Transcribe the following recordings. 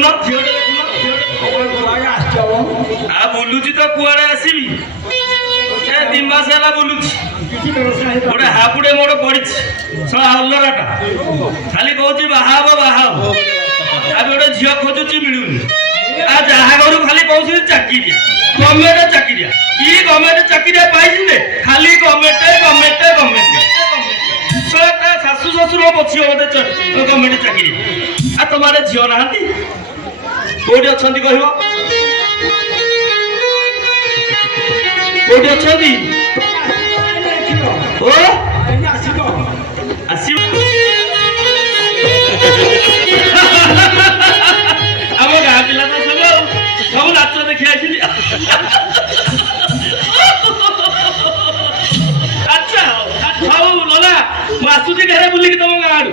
ଦେଖୁନ ବୁଲୁଛି ତ କୁଆଡେ ଆସିବି ଦି ମାସ ହେଲା ବୁଲୁଛି ଗୋଟେ ହାବୁଡେ ମୋର ପଡିଛି ଅଲରାଟା ଖାଲି କହୁଛି ବାହା ହବ ଗୋଟେ ଝିଅ ଖୋଜୁଛି ମିଳୁନି ଆଉ ଯାହା ଘରୁ ଖାଲି କହୁଛନ୍ତି ଚାକିରିଆ ଗଭର୍ଣ୍ଣମେଣ୍ଟ ଚାକିରିଆ କି ଗଭର୍ଣ୍ଣମେଣ୍ଟ ଚାକିରିଆ ପାଇଛି ଖାଲି ଗଭର୍ଣ୍ଣମେଣ୍ଟ ଶାଶୁ ଶ୍ୱଶୁର ପଛିବ ବୋଧେ ଗଭର୍ଣ୍ଣମେଣ୍ଟ ଚାକିରି ଆଉ ତମ ଆଡେ ଝିଅ ନାହାନ୍ତି କୋଉଠି ଅଛନ୍ତି କହିବ କୋଉଠି ଅଛନ୍ତି ଓ ଆସିବ ଆମ ଗାଁ ପିଲା ତ ସବୁ ନାଚ ଦେଖି ଆସିଲି ଆଚ୍ଛା ହଉ ଲୋଲା ମୁଁ ଆସୁଛି ଘରେ ବୁଲିକି ତମ ଗାଁ ଆଡୁ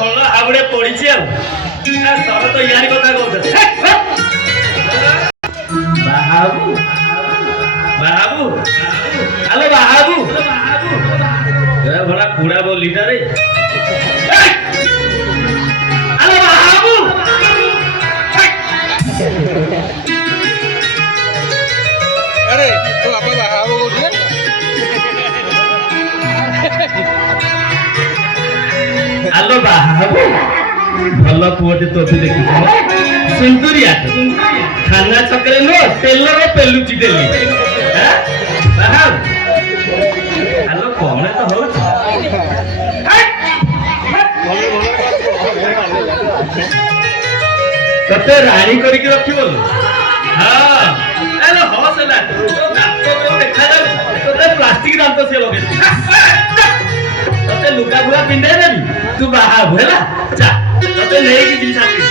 ଭଲ ହାବୁଡେ ପଡିଛି ଆଉ ସର ତ ୟାରି କଥା କହୁଛନ୍ତି ବାହାବୁ ଆଲୋ ବାହାବୁ ଭଲା କୁଡା ବୋଲିଟାରେ ଆଲୋ ବାହାବୁ ଆରେ ତୋ ବାପା ବାହାବ କହୁଥିଲେ ଆଲୋ ବାହାବୁ ଭଲ ପୁଅଟେ ତୋତେ ଦେଖିଛ ସୁନ୍ଦରିଆ ଖାନା ଛକରେ ନୁହଁ ତେଲରେ ପେଲୁଛି ଡେଲି ବାହାବୁ ଆଲୋ କଣ ତ ହଉଛି ତତେ ରାଣୀ କରିକି ରଖିବ ହସ ହେଲା ଦେଖାଯାଉଛି ତତେ ପ୍ଲାଷ୍ଟିକ ଦାନ୍ତ ସିଏ ଲଗେଇଛି ତତେ ଲୁଗା ଗୁଡା ପିନ୍ଧେଇ ଦେବି ତୁ ବାହା ହବୁ ହେଲା ଚା ତତେ ନେଇକି ଯିବି ସାଥି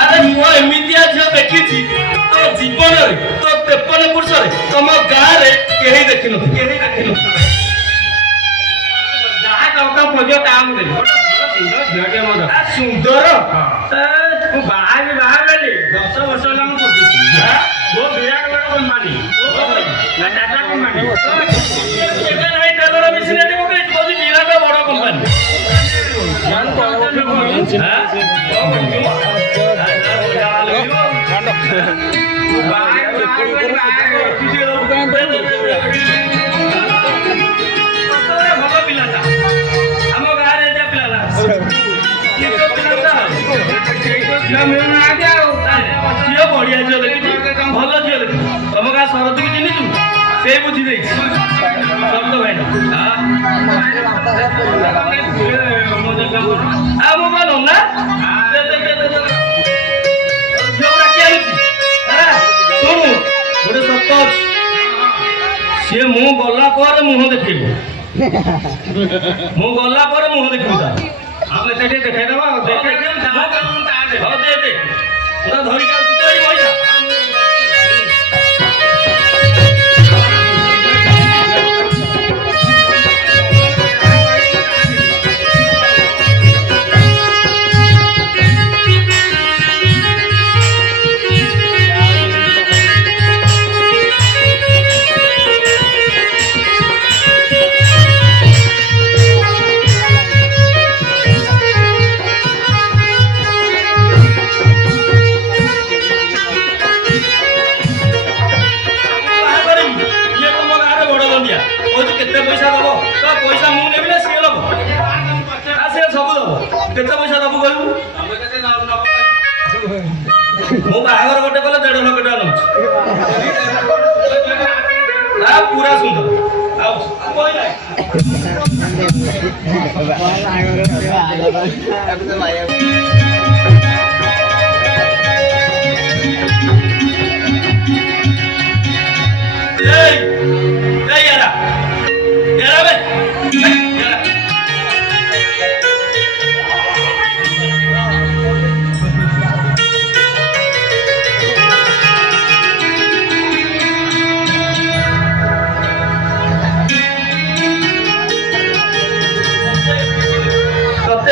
ଆରେ ମୁଁ ଏମିତିଆ ଝିଅ ଦେଖିଛି ତୋ ଜୀବନରେ ତୋ 53 ବର୍ଷରେ ତମ ଗାଁରେ କେହି ଦେଖିନଥିବେ ଯାହା ଟଙ୍କା ଖୋଜ ତାହା ମୁଁ ଦେବି ସୁନ୍ଦର ମୁଁ ବାହା ହେଲି 10 ବର୍ଷ ହେଲା ମୁଁ ଖୋଜୁଛି ମୋ ବିରାଟ ବଡ company Tata company tailor machine ବିରାଟ ବଡ କମ୍ପାନୀ ଭଲ ପିଲାଟା ଆମ ଗାଁରେ ଏଟା ପିଲା ମିଳୁନାହାନ୍ତି ଆଉ ଝିଅ ବଢିଆ ଝିଅ ଦେଖିଛି ଭଲ ଝିଅ ଦେଖିଛି ତମ ଗାଁ ସରତକୁ ଚିହ୍ନିଛୁ ସେ ବୁଝି ଦେଇଛି ଶବ୍ଦ ଭାଇନା ଆଉ ମୋ କଣ ନନା ଝିଅ ଡାକି ଆଣୁଛି ଶୁଣୁ ଗୋଟେ ସତ ଅଛି ସିଏ ମୁଁ ଗଲା ପରେ ମୁହଁ ଦେଖେଇବ ମୁଁ ଗଲା ପରେ ମୁହଁ ଦେଖିବୁ ଆମେ ସେଠି ଦେଖେଇଦେବା ଧରିକି ଆସୁଛି ପଇସା କେତେ ପଇସା ଦବୁ କହିବୁ? ମୁଁ ବାହାଘର ଗୋଟେ କଲେ 1.5 ଲକ୍ଷ ଟଙ୍କା ନଉଛି। ପୁରା ସୁନ୍ଦର ଆଉ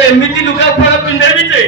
ଏମିତି ଲୁଗା ଫଳ ପିନ୍ଧେବି ଯେ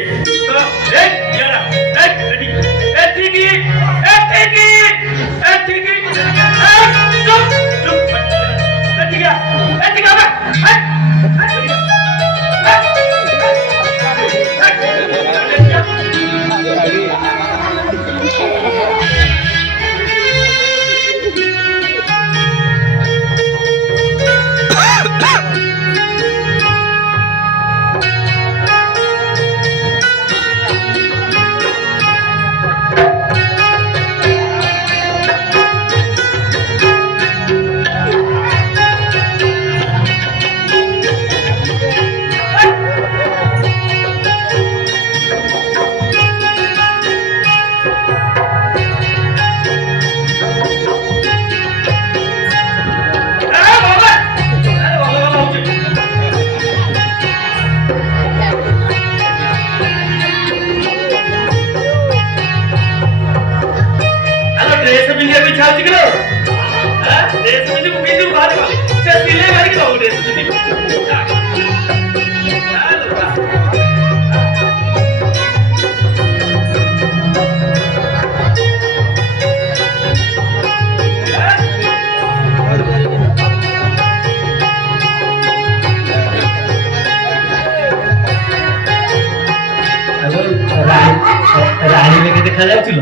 ରାଣୀ କେ ଦେଖା ଯାଉଥିଲ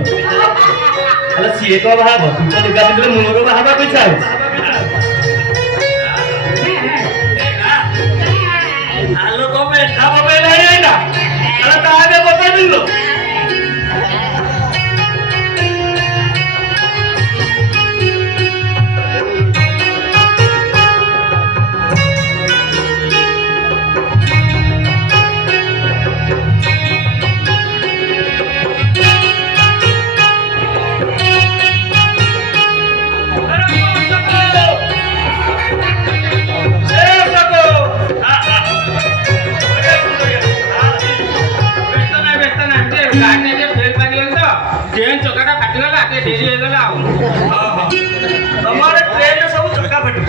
ସିଏ କଣ ବାହାବ ତୁ ତ ଲୁଗା ପିନ୍ଧିଲେ ମୋର ବାହାବାକୁ ଇଚ୍ଛା ହଉଛି। ଆଲୋ କଣ ପେଣ୍ଠା ପକେଇଲାଣି ଏଇଟା ତା ଆଗେ ପକେଇ ଦିଲ ट्रेन चकाटा फाटिगला आगे डेरी होगला तमारे ट्रेन सब चक्का फटे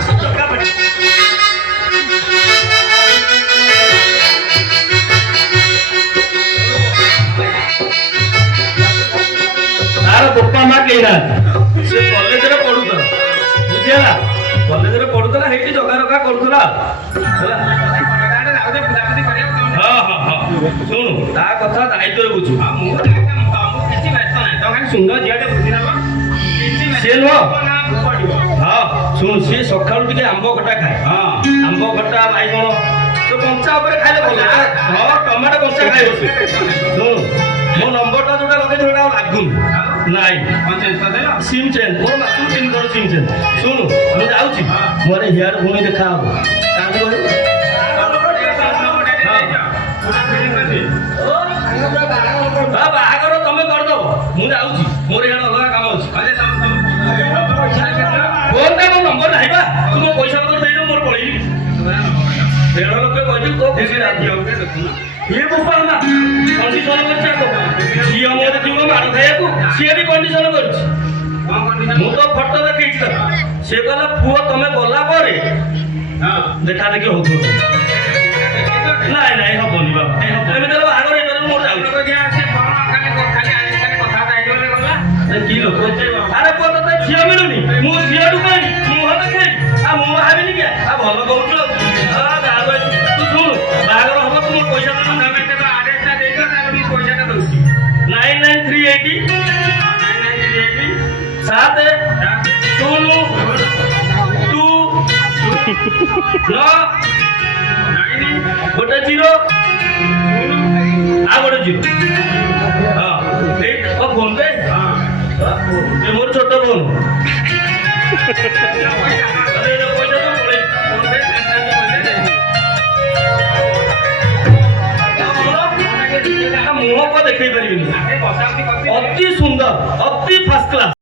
तार बापा माँ कही ना से कॉलेज रे पढुतला बुझिला कॉलेज रे पढुतला हेटी जगा रखा करूतला हां हां हां सुन ता कथा दायित्व रे बुझु सुंदर झीटे बुझी सी नुह हाँ शुण सी सका आंब खटा खाए हाँ आंब खटा बाइगण तो कंचा खाइले भल हाँ टमाटो कंचा खाए शुण मो नंबरटा जो लगे लगुन नाई सिम चेंज मोर मासू 3 थर सिम चेंज शुणु मुझे जाऊँगी मोर हियार भूमि देखा हम बाहागर तुम करदेव मुझे जाऊँगी मोर यहाँ अलग काम अच्छे फोन पे मो नंबर ना तुम पैसा पत्र दे मोर पड़ी 1.5 लक्ष कहती तो खुशी राजी ये बोपाल ना कंडीशन कर झील मोर जीव मार खाइबू सी भी कंडीशन कर फोटो देखी सी कहला पुओ तुम गला देखा देखी हो नाई नाई हेनी बाबा एमती बाहर मोर जाऊँ कि लोक अरे पुओ तो झील मिलूनी मुझे झीलू कह मुह देखे मुह भाविनी क्या भल कौच तू शुणु बाहर हम तुम पैसा पैसा 9938 7 0 2 9 1 0 ଆଉ ଗୋଟେ ଜିରୋ ହଁ ଏଇ ଫୋନ ପେ ହଁ ଏ ମୋର ଛୋଟ ଫୋନ